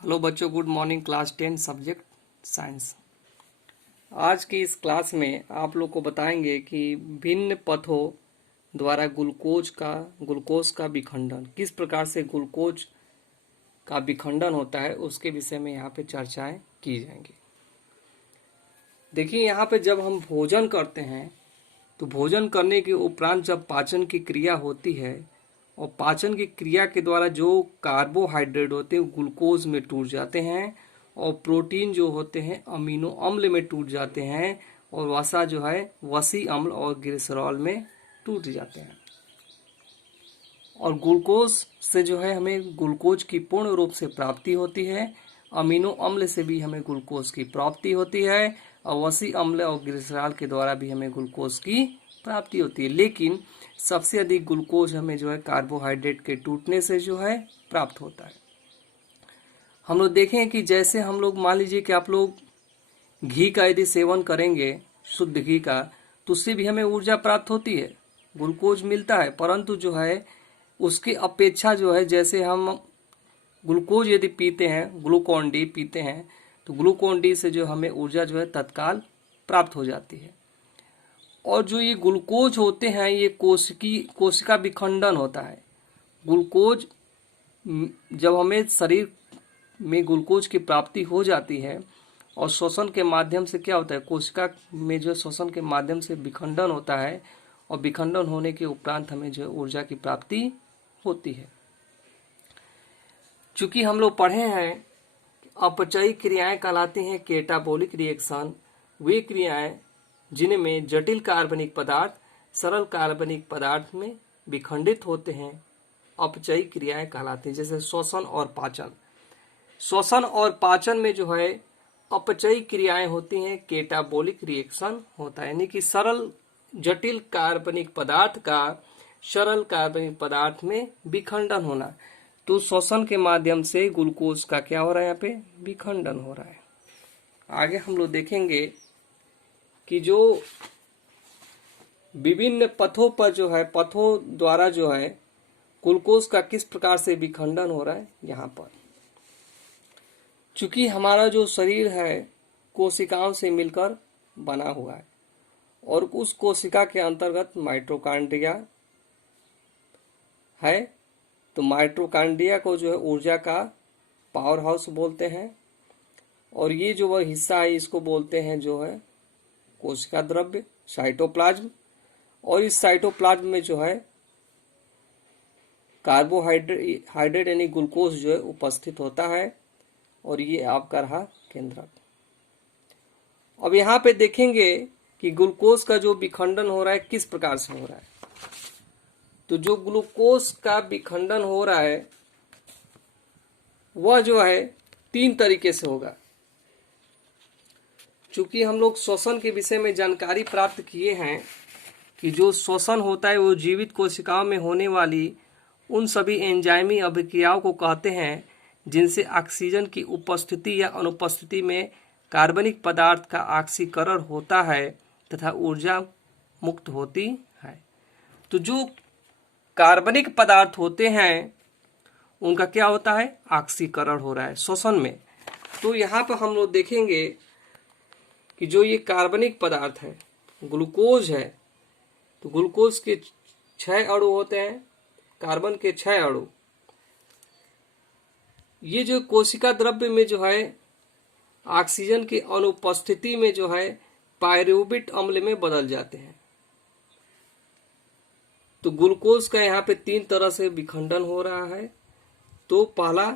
Hello बच्चों, good morning. Class 10 subject science. आज की इस क्लास में आप लोग को बताएंगे कि भिन्न पथों द्वारा ग्लूकोज का विखंडन, किस प्रकार से ग्लूकोज का विखंडन होता है उसके विषय में यहाँ पे चर्चाएं की जाएंगी। देखिए, यहाँ पे जब हम भोजन करते हैं तो भोजन करने के उपरांत जब पाचन की क्रिया होती है और पाचन की क्रिया के द्वारा जो कार्बोहाइड्रेट होते हैं ग्लूकोज में टूट जाते हैं और प्रोटीन जो होते हैं अमीनो अम्ल में टूट जाते हैं और वसा जो है वसी अम्ल और ग्लिसरॉल में टूट जाते हैं। और ग्लूकोज से जो है हमें ग्लूकोज की पूर्ण रूप से प्राप्ति होती है, अमीनो अम्ल से भी हमें ग्लूकोज की प्राप्ति होती है और वसी अम्ल और ग्लिसरॉल के द्वारा भी हमें ग्लूकोज की प्राप्ति होती है। लेकिन सबसे अधिक ग्लूकोज हमें जो है कार्बोहाइड्रेट के टूटने से जो है प्राप्त होता है। हम लोग देखें कि जैसे हम लोग मान लीजिए कि आप लोग घी का यदि सेवन करेंगे, शुद्ध घी का, तो उससे भी हमें ऊर्जा प्राप्त होती है, ग्लूकोज मिलता है। परंतु जो है उसकी अपेक्षा जो है जैसे हम ग्लूकोज यदि पीते हैं, ग्लूकॉन डी पीते हैं, तो ग्लूकॉन डी से जो हमें ऊर्जा जो है तत्काल प्राप्त हो जाती है। और जो ये ग्लूकोज होते हैं ये कोशिका विखंडन होता है। ग्लूकोज जब हमें शरीर में ग्लूकोज की प्राप्ति हो जाती है और श्वसन के माध्यम से क्या होता है, कोशिका में जो श्वसन के माध्यम से विखंडन होता है और विखंडन होने के उपरांत हमें जो ऊर्जा की प्राप्ति होती है। चूंकि हम लोग पढ़े हैं अपचयी क्रियाएं कहलाती हैं कैटाबोलिक रिएक्शन, वे क्रियाएं जिनमें जटिल कार्बनिक पदार्थ सरल कार्बनिक पदार्थ में विखंडित होते हैं अपचयी क्रियाएं कहलाती हैं। जैसे श्वसन और पाचन। श्वसन और पाचन में जो है अपचयी क्रियाएं होती हैं, कैटाबोलिक रिएक्शन होता है, यानी कि सरल जटिल कार्बनिक पदार्थ का सरल कार्बनिक पदार्थ में विखंडन होना। तो श्वसन के माध्यम से ग्लूकोज का क्या हो रहा है, यहाँ पे विखंडन हो रहा है। आगे हम लोग देखेंगे कि जो विभिन्न पथों पर जो है, पथों द्वारा जो है ग्लूकोज का किस प्रकार से विखंडन हो रहा है। यहाँ पर चूंकि हमारा जो शरीर है कोशिकाओं से मिलकर बना हुआ है और उस कोशिका के अंतर्गत माइटोकॉन्ड्रिया है, तो माइटोकॉन्ड्रिया को जो है ऊर्जा का पावर हाउस बोलते हैं। और ये जो वह हिस्सा है इसको बोलते हैं जो है कोशिका द्रव्य, साइटोप्लाज्म। और इस साइटोप्लाज्म में जो है कार्बोहाइड्रेट यानी ग्लूकोज जो है उपस्थित होता है और ये आपका रहा केंद्रक। अब यहाँ पे देखेंगे कि ग्लूकोज का जो विखंडन हो रहा है किस प्रकार से हो रहा है। तो जो ग्लूकोज का विखंडन हो रहा है वह जो है 3 तरीके से होगा। चूंकि हम लोग श्वसन के विषय में जानकारी प्राप्त किए हैं कि जो श्वसन होता है वो जीवित कोशिकाओं में होने वाली उन सभी एंजाइमी अभिक्रियाओं को कहते हैं जिनसे ऑक्सीजन की उपस्थिति या अनुपस्थिति में कार्बनिक पदार्थ का ऑक्सीकरण होता है तथा ऊर्जा मुक्त होती है। तो जो कार्बनिक पदार्थ होते हैं उनका क्या होता है, ऑक्सीकरण हो रहा है श्वसन में। तो यहाँ पर हम लोग देखेंगे कि जो ये कार्बनिक पदार्थ है ग्लूकोज है, तो ग्लूकोज के 6 अणु होते हैं, कार्बन के 6 अणु। ये जो कोशिका द्रव्य में जो है ऑक्सीजन की अनुपस्थिति में जो है पायरुवेट अम्ल में बदल जाते हैं। तो ग्लूकोज का यहाँ पे 3 तरह से विखंडन हो रहा है। तो पहला,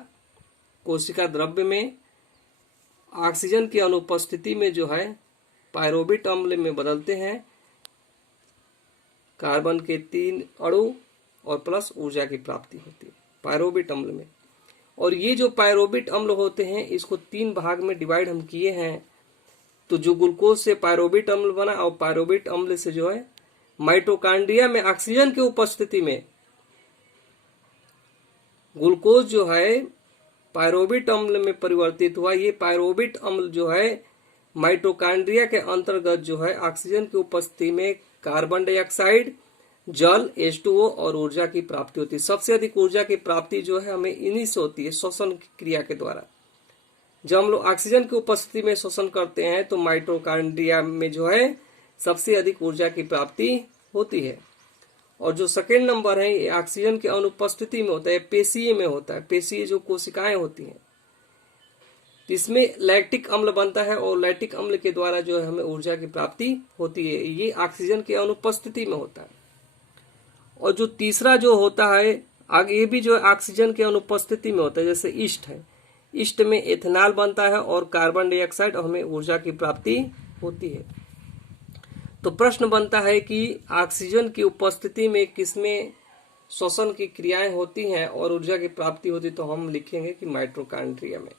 कोशिका द्रव्य में ऑक्सीजन की अनुपस्थिति में जो है पायरुवेट अम्ल में बदलते हैं, कार्बन के 3 अणु और प्लस ऊर्जा की प्राप्ति होती है पायरुवेट अम्ल में। और ये जो पायरुवेट अम्ल होते हैं इसको 3 भाग में डिवाइड हम किए हैं। तो जो ग्लूकोज से पायरुवेट अम्ल बना और पायरुवेट अम्ल से जो है माइटोकॉन्ड्रिया में ऑक्सीजन की उपस्थिति में ग्लूकोज जो है पायरुवेट अम्ल में परिवर्तित हुआ। ये पायरुवेट अम्ल जो है माइटोकॉन्ड्रिया के अंतर्गत जो है ऑक्सीजन की उपस्थिति में कार्बन डाइऑक्साइड, जल H2O और ऊर्जा की प्राप्ति होती है। सबसे अधिक ऊर्जा की प्राप्ति जो है हमें इन्हीं से होती है श्वसन क्रिया के द्वारा। जब हम लोग ऑक्सीजन की उपस्थिति में श्वसन करते हैं तो माइटोकॉन्ड्रिया में जो है सबसे अधिक ऊर्जा की प्राप्ति होती है। और जो सेकेंड नंबर है ये ऑक्सीजन की अनुपस्थिति में होता है, पेशीय में होता है। पेशीय जो कोशिकाएं होती हैं इसमें लैक्टिक अम्ल बनता है और लैक्टिक अम्ल के द्वारा जो है हमें ऊर्जा की प्राप्ति होती है। ये ऑक्सीजन की अनुपस्थिति में होता है। और जो तीसरा जो होता है आगे, ये भी जो है ऑक्सीजन की अनुपस्थिति में होता है। जैसे ईस्ट है, ईस्ट में एथेनॉल बनता है और कार्बन डाइऑक्साइड, और हमें ऊर्जा की प्राप्ति होती है। तो प्रश्न बनता है कि ऑक्सीजन की उपस्थिति में किसमें श्वसन की क्रियाएं होती हैं और ऊर्जा की प्राप्ति होती, तो हम लिखेंगे कि माइटोकॉन्ड्रिया में।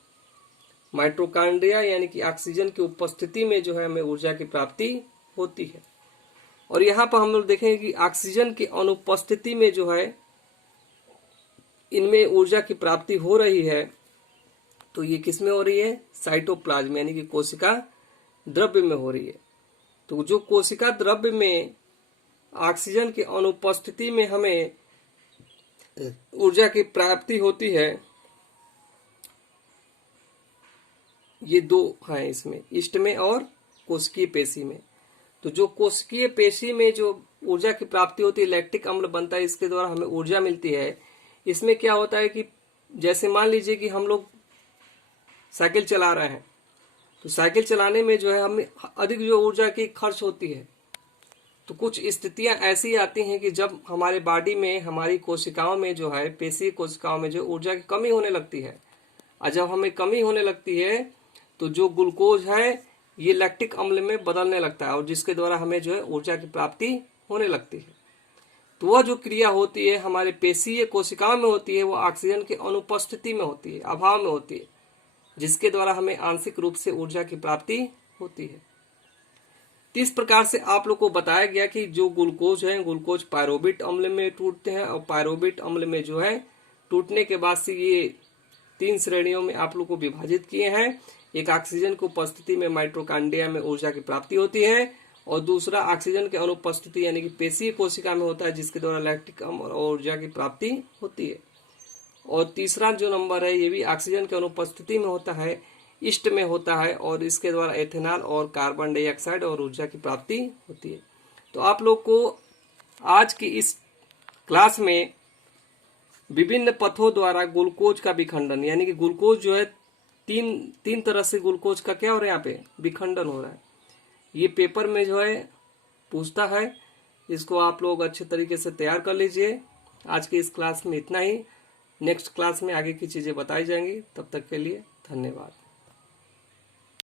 माइटोकॉन्ड्रिया यानी कि ऑक्सीजन की उपस्थिति में जो है हमें ऊर्जा की प्राप्ति होती है। और यहाँ पर हम लोग देखेंगे कि ऑक्सीजन की अनुपस्थिति में जो है इनमें ऊर्जा की प्राप्ति हो रही है, तो ये किसमें हो रही है? साइटोप्लाज्म यानी कि कोशिका द्रव्य में हो रही है। तो जो कोशिका द्रव्य में ऑक्सीजन की अनुपस्थिति में हमें ऊर्जा की प्राप्ति होती है, ये दो हैं इसमें, ईस्ट में और कोशिकीय पेशी में। तो जो कोशिकीय पेशी में जो ऊर्जा की प्राप्ति होती है, लैक्टिक अम्ल बनता है, इसके द्वारा हमें ऊर्जा मिलती है। इसमें क्या होता है कि जैसे मान लीजिए कि हम लोग साइकिल चला रहे हैं, तो साइकिल चलाने में जो है हमें अधिक जो ऊर्जा की खर्च होती है। तो कुछ स्थितियां ऐसी आती हैं कि जब हमारे बॉडी में, हमारी कोशिकाओं में जो है, पेशीय कोशिकाओं में जो ऊर्जा की कमी होने लगती है, और जब हमें कमी होने लगती है तो जो ग्लूकोज है ये लैक्टिक अम्ल में बदलने लगता है, और जिसके द्वारा हमें जो है ऊर्जा की प्राप्ति होने लगती है। तो वह जो क्रिया होती है हमारे पेशीय कोशिकाओं में होती है, वो ऑक्सीजन की अनुपस्थिति में होती है, अभाव में होती है, जिसके द्वारा हमें आंशिक रूप से ऊर्जा की प्राप्ति होती है। इस प्रकार से आप लोग को बताया गया कि जो ग्लूकोज है, ग्लूकोज पायरोबिट अम्ल में टूटते हैं, और पायरोबिट अम्ल में जो है टूटने के बाद से ये 3 श्रेणियों में आप लोग को विभाजित किए हैं। एक ऑक्सीजन की उपस्थिति में माइटोकॉन्ड्रिया में ऊर्जा की प्राप्ति होती है, और दूसरा ऑक्सीजन की अनुपस्थिति यानी कि पेशीय कोशिका में होता है, जिसके द्वारा लैक्टिक अम्ल और ऊर्जा की प्राप्ति होती है। और तीसरा जो नंबर है ये भी ऑक्सीजन की अनुपस्थिति में होता है, ईस्ट में होता है, और इसके द्वारा एथेनॉल और कार्बन डाइऑक्साइड और ऊर्जा की प्राप्ति होती है। तो आप लोग को आज की इस क्लास में विभिन्न पथों द्वारा ग्लूकोज का विखंडन, यानी कि ग्लूकोज जो है तीन तरह से ग्लूकोज का क्या हो रहा है, यहाँ पे विखंडन हो रहा है। ये पेपर में जो है पूछता है, इसको आप लोग अच्छे तरीके से तैयार कर लीजिए। आज की इस क्लास में इतना ही। नेक्स्ट क्लास में आगे की चीजें बताई जाएंगी। तब तक के लिए धन्यवाद।